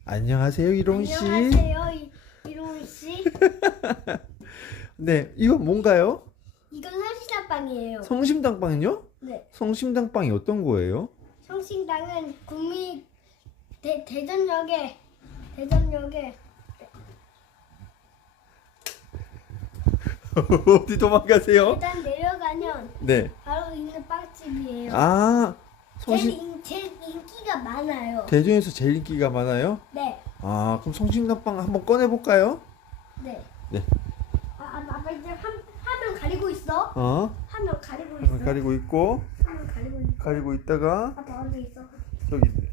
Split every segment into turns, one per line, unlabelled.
안녕하세요, 이롱 씨.
안녕하세요, 이롱 씨.
네, 이건 뭔가요?
이건 성심당빵이에요.
성심당빵요?
네.
성심당빵이 어떤 거예요?
성심당은 국민 대전역에
어디 도망가세요?
일단 내려가면
네.
바로 있는 빵집이에요.
아,
제일 인기가 많아요.
대전에서 제일 인기가 많아요?
네.
아, 그럼 성심당빵 한번 꺼내볼까요?
네.
네.
아빠 이제 화면 가리고 있어. 화면 가리고 있어.
한번 가리고 있고,
화면 가리고 있어.
가리고 있다가
아빠 어디 있어?
저기 있네.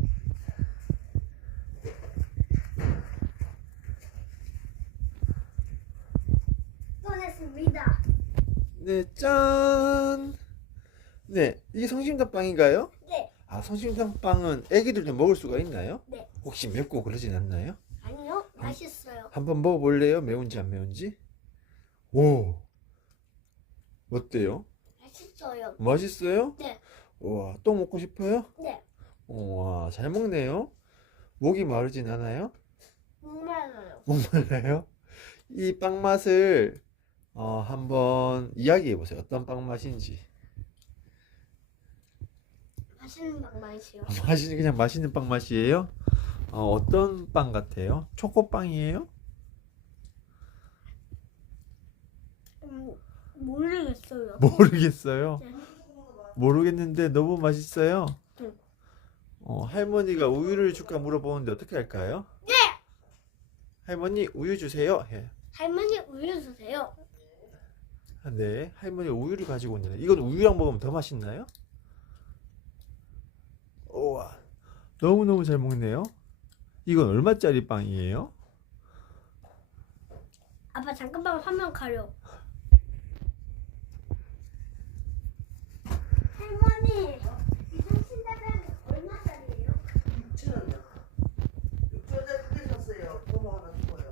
꺼냈습니다.
네, 짠. 네, 이게 성심당빵인가요?
네.
아, 성심당빵은 애기들도 먹을 수가 있나요?
네.
혹시 맵고 그러진 않나요?
아니요, 맛있어요.
한번 먹어볼래요? 매운지 안 매운지? 오, 어때요?
맛있어요.
맛있어요?
네.
우와, 또 먹고 싶어요?
네.
우와, 잘 먹네요. 목이 마르진 않아요?
목말라요.
목말라요? 이 빵 맛을 한번 이야기해 보세요. 어떤 빵 맛인지.
맛있는 빵 맛이요.
그냥 맛있는 빵 맛이에요? 어떤 빵 같아요? 초코빵이에요?
모르겠어요.
모르겠어요.
네.
모르겠는데 너무 맛있어요.
응.
할머니가 우유를 줄까 물어보는데 어떻게 할까요?
네.
할머니 우유 주세요. 해.
할머니 우유 주세요.
네, 할머니 우유를 가지고 온다네. 이건 우유랑 먹으면 더 맛있나요? 우와, 너무너무 잘 먹네요. 이건 얼마짜리 빵이에요?
아빠 잠깐만 화면 가려. 할머니, 이 성심당은 얼마짜리예요?
6,000원이요. 6,000원짜리 크게 샀어요. 고모 하나 주고요.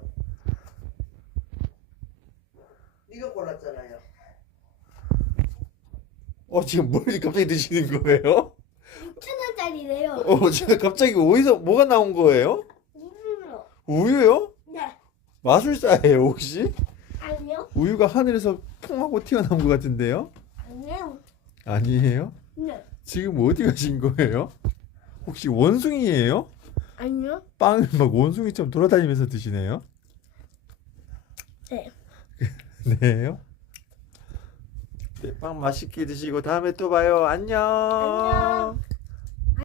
이거 골랐잖아요.
지금 뭘 갑자기 드시는 거예요?
6,000원짜리래요.
지금 갑자기 어디서 뭐가 나온 거예요?
우유요.
우유요?
네.
마술사예요, 혹시?
아니요.
우유가 하늘에서 풍 하고 튀어나온 것 같은데요?
아니요.
아니에요?
네.
지금 어디 가신 거예요? 혹시 원숭이에요?
아니요.
빵을 막 원숭이처럼 돌아다니면서 드시네요?
네.
네요? 네, 빵 맛있게 드시고 다음에 또 봐요. 안녕.
안녕.